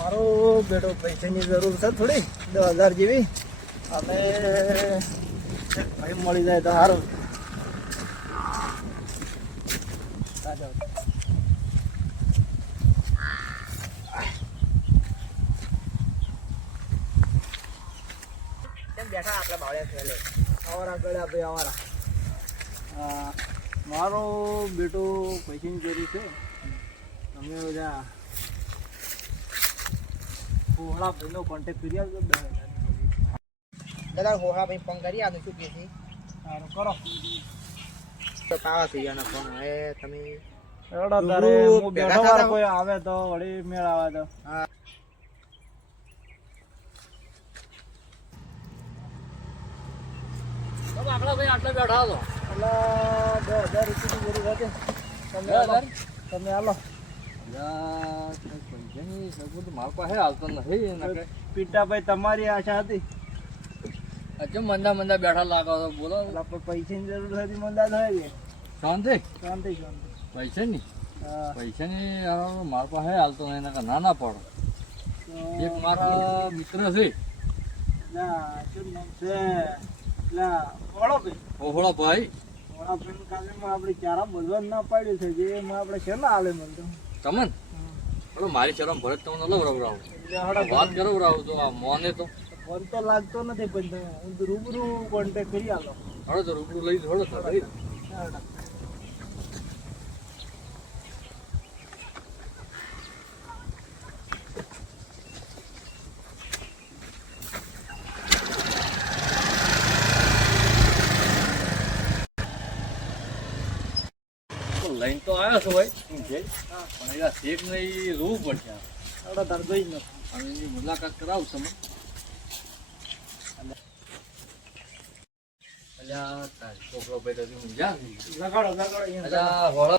મારો બેટો પૈસાની જરૂર છે થોડી 10,000 જેવી અને ભાઈ મળી જાય તો સારું. બેઠા આપડે બાવળિયા ખેલે આવારા ગળ્યા ભાઈ આવારા. મારો બેટો પૈસાની જરૂર છે. તમે બધા હોળા ભાઈનો કોન્ટેક્ટ કરી આવજો. 10,000 દાદા હોળા ભાઈ ફોન કરી આનું શું કે છે સારું કરો. તો પાવા થઈ જવાનો ફોન હવે તમે એવડો તારે હું બેઠો વાર કોઈ આવે તો વળી મેળ આવે તો. હા આપડા ભાઈ આટલા બેઠા હતો એટલે 10,000 રૂપિયાની જરૂર હતી. તમે આલો. તમે આલો. પૈસાની સગવડ મારા પાસે હાલતો નથી. પીટાભાઈ તમારી આશા હતી. હજુ મંદા બેઠા લાગો તો બોલો. એટલે આપણે પૈસાની જરૂર હતી મંદા થાય છે. શાંતિ શાંતિ શાંતિ. પૈસાની હા. પૈસાની મારા પાસે હાલતો નહીં એના નાના પડો. એક મારા મિત્ર છે ના શું નામ છે? એટલે વડોભાઈ. ઓહળા ભાઈ વડાભાઈ કાલેમાં આપણે ચારા બધવા ના પાડ્યું છે જે એમાં આપણે શેના હાલે મળતો. તમન બોલો મારી શરમ ભરત તમને લવડાવું વાત કરવડાવું તો આ મોને તો ફોન તો લાગતો નથી પણ તમે હું તો રૂબરૂ કોન્ટેક્ટ કરી આલો. હળો તો રૂબરૂ લઈ હળો તો લઈ. લઈને તો આવ્યો છો ભાઈ પણ અહીંયા શેખ ને રોવું પડશે. આવડો તાર ગઈ ન અને એની મુલાકાત કરાવું તમે. અલ્યા તારી છોકરો ભાઈ તો જા લગાડો લગાડો અહીંયા. અલ્યા